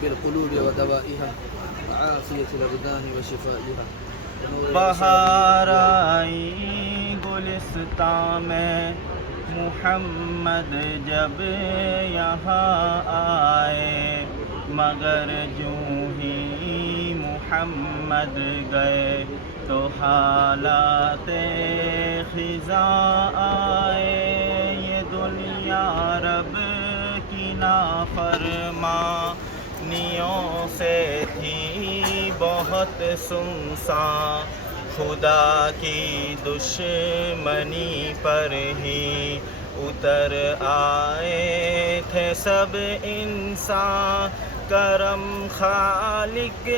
طب القلوب ودوائها وعافية الأبدان وشفائها ونور بہار آئی گلستان میں محمد جب یہاں آئے، مگر جوں ہی محمد گئے تو حالات خزاں آئے۔ یہ دنیا رب کی نافرمانیوں سے تھی بہت سنسان، خدا کی دشمنی پر ہی اتر آئے تھے سب انسان۔ کرم خالق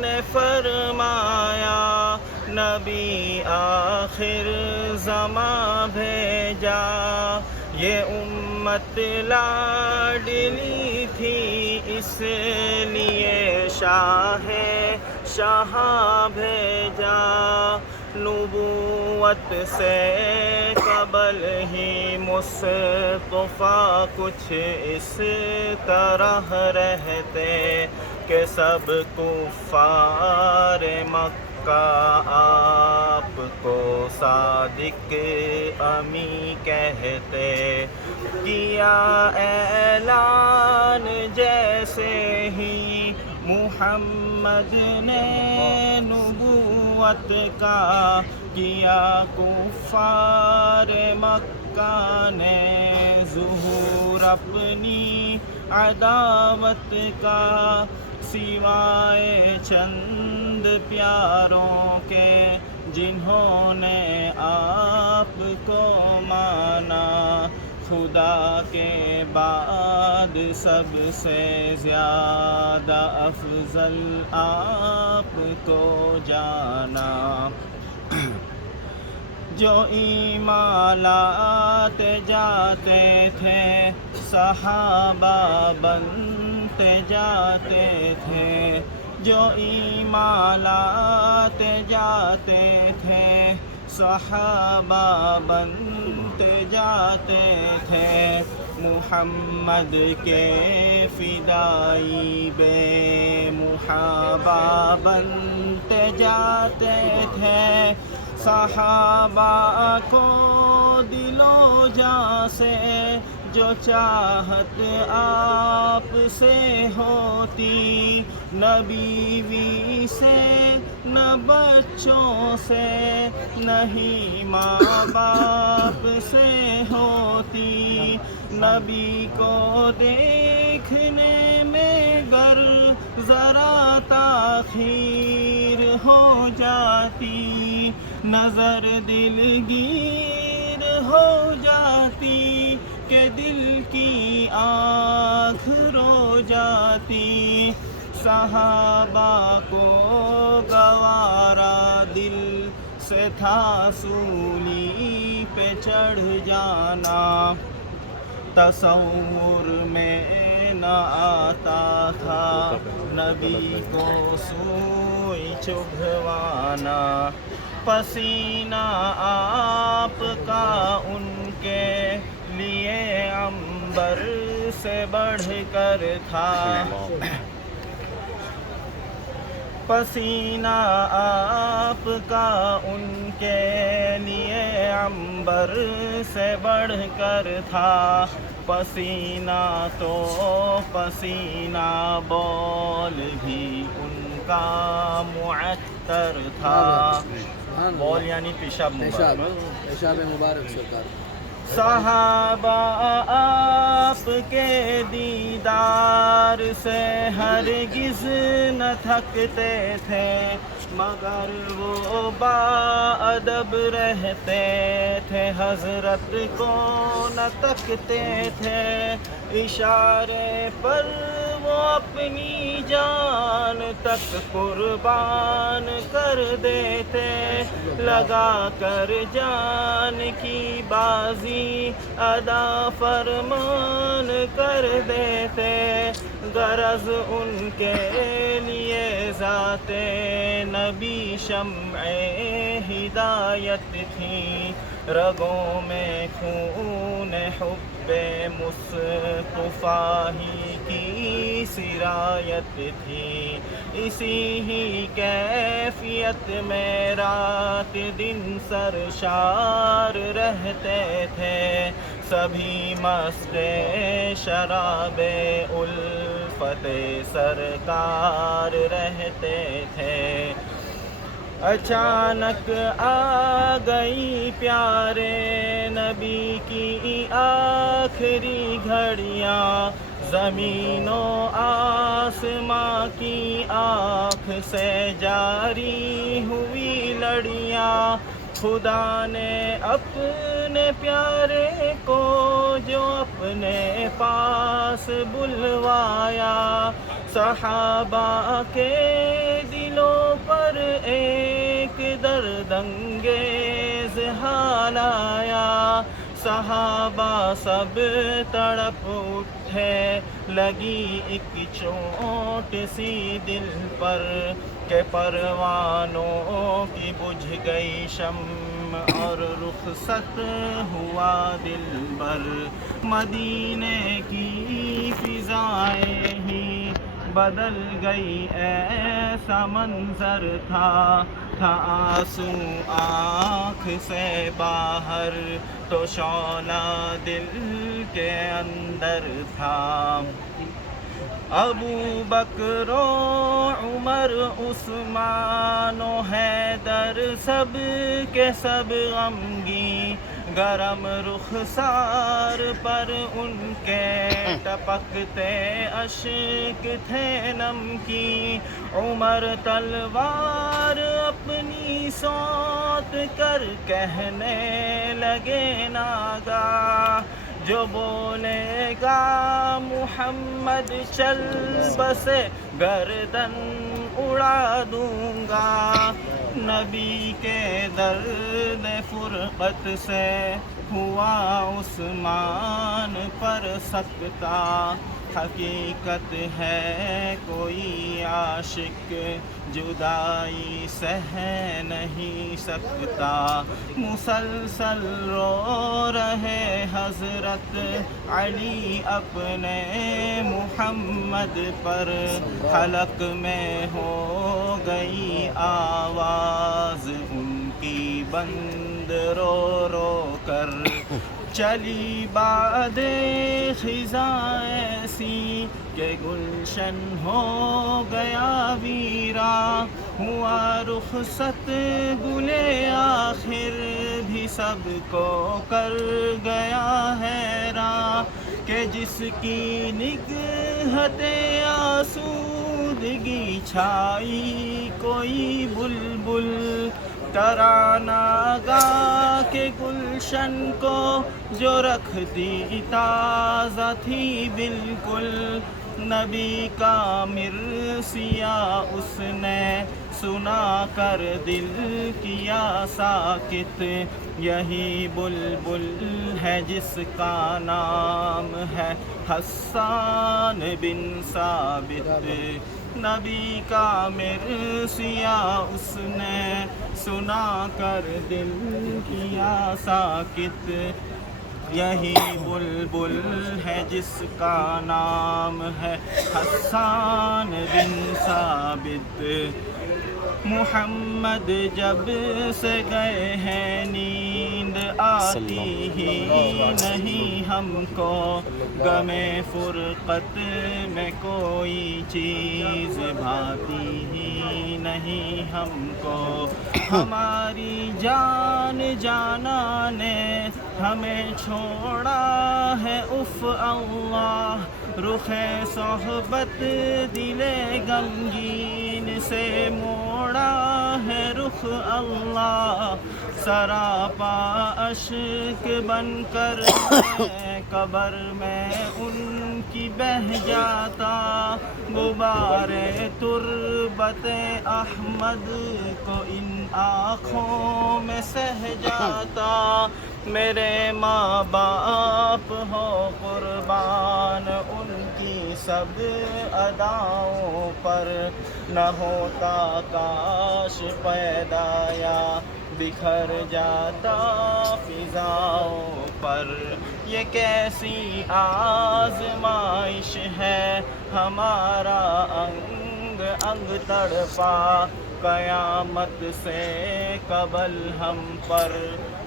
نے فرمایا نبی آخر زماں بھیجا، یہ امت لاڈلی تھی اس لیے شاہ بھیجا۔ نبوت سے قبل ہی مصطفیٰ کچھ اس طرح رہتے کہ سب کفار مکہ آپ کو صادق امی کہتے۔ کیا اعلان جیسے ہی محمد نے نبوت کا، کیا کفار مکہ نے ظہور اپنی عداوت کا، سوائے چند پیاروں کے جنہوں نے آپ کو مانا۔ خدا کے بعد سب سے زیادہ افضل آپ کو جانا۔ جو ایمان لاتے جاتے تھے صحابہ بنتے جاتے تھے، جو ایمان لاتے جاتے تھے صحابہ بنتے جاتے تھے۔ محمد کے فدائی بے محابہ بنتے جاتے تھے، صحابہ کو دل و جاں سے جو چاہت آپ سے ہوتی، نہ بیوی سے نہ بچوں سے نہ ہی ماں باپ سے ہوتی۔ نبی کو دیکھنے میں گر ذرا تاخیر ہو جاتی، نظر دلگیر ہو جاتی کہ دل کی آنکھ رو جاتی۔ صحابہ کو گوارا دل سے تھا سولی پہ چڑھ جانا، تصور میں نہ آتا تھا نبی کو سوئی چبھوانا۔ پسینہ آپ کا ان کے لیے عنبر سے بڑھ کر تھا، پسینہ آپ کا ان کے لیے عنبر سے بڑھ کر تھا۔ پسینہ تو پسینہ بول بھی ان کا معطر تھا، بول یعنی پیشاب مبارک سرکار۔ صحابہ آپ کے دیدار سے ہرگز نہ تھکتے تھے، مگر وہ باادب رہتے تھے، حضرت کو نہ تکتے تھے، اشارے پر وہ اپنی جان تک قربان کر دیتے، لگا کر جان کی بازی ادا فرمان کر دیتے۔ غرض ان کے لیے ذات نبی شمع ہدایت تھی، رگوں میں خون حب بے مصطفیٰ ہی کی سرایت تھی، اسی ہی کیفیت میں رات دن سرشار رہتے تھے، سبھی مست شراب الفت سرکار رہتے تھے۔ اچانک آ گئی پیارے نبی کی آخری گھڑیاں، زمین و آسماں کی آنکھ سے جاری ہوئی لڑیاں، خدا نے اپنے پیارے کو جو اپنے پاس بلوایا، صحابہ کے دلوں پر ایک درد انگیز حال آیا، صحابہ سب تڑپ اٹھے، لگی ایک چوٹ سی دل پر کہ پروانوں کی بجھ گئی شمع اور رخصت ہوا دلبر، مدینے کی فضائیں ہی بدل گئی، ایسا منظر تھا آنسو آنکھ سے باہر تو شعلہ دل کے اندر تھا۔ ابو بکر و عمر عثمان و حیدر سب کے سب غمگین، گرم رخسار پر ان کے ٹپکتے اشک تھے نمکین، عمر تلوار اپنی سونت کر کہنے لگے ناگاہ، جو بولے گا محمد چل بسے گردن اڑا دوں گا، نبی کے درد فرقت سے ہوا عثمان پر سکتہ، حقیقت ہے کوئی عاشق جدائی سہ نہیں سکتا، مسلسل رو رہے حضرت علی اپنے محمد پر، حلق میں ہو گئی آواز ان کی بند رو رو کر، چلی باد خزاں ایسی کہ گلشن ہو گیا ویراں، ہوا رخصت گلے آخر بھی سب کو کر گیا حیراں، کہ جس کی نگہت آسودگی چھائی کوئی بلبل، ترانہ گا کے گلشن کو جو رکھتی تازہ تھی بالکل، نبی کا مرثیہ اس نے سنا کر دل کیا ساکت، یہی بلبل ہے جس کا نام ہے حسان بن ثابت، نبی کا مرثیہ اس نے سنا کر دل کیا ساکت، یہی بلبل ہے جس کا نام ہے حسان بن ثابت۔ محمد جب سے گئے ہیں نیند آتی ہی نہیں ہم کو، غم فرقت میں کوئی چیز بھاتی ہی نہیں ہم کو، ہماری جان جانا نے ہمیں چھوڑا ہے اف اللہ، رخ صحبت دل غمگین سے موڑا ہے رخ اللہ، سراپا اشک بن کر میں قبر میں ان کی بہہ جاتا، غبار تربت احمد کو ان آنکھوں میں سہ جاتا، میرے ماں باپ ہو قربان ان کی سب اداؤں پر، نہ ہوتا کاش پیدا یا بکھر جاتا فضاؤں پر، یہ کیسی آزمائش ہے ہمارا انگ انگ تڑپا قیامت سے قبل ہم پر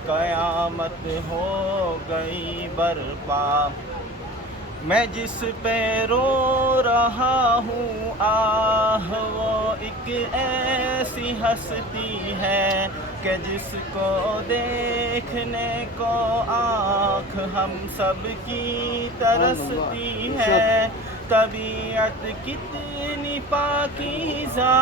قیامت ہو گئی برپا میں جس پہ رو رہا ہوں آہ وہ ایک ایسی ہستی ہے کہ جس کو دیکھنے کو آنکھ ہم سب کی ترستی ہے طبیعت کتنی پاکیزہ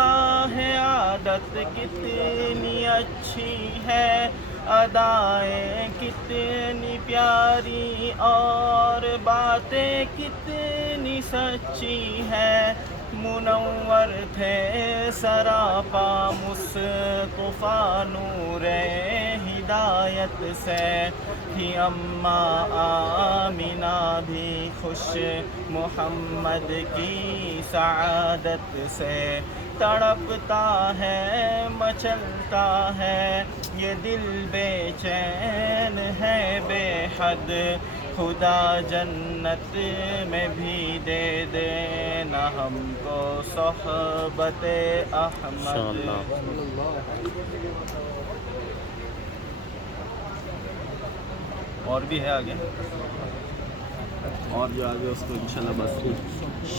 ہے عادت کتنی اچھی ہے ادائیں کتنی پیاری اور باتیں کتنی سچی ہے منور تھے سراپا مصطفیٰ نور ہدایت سے تھی اماں آمینہ بھی خوش محمد کی سعادت سے تڑپتا ہے مچلتا ہے یہ دل بے چین ہے بے حد خدا جنت میں بھی دے دینا ہم کو صحبت احمد اور بھی ہے آگے اور جو آگے اس کو انشاءاللہ بس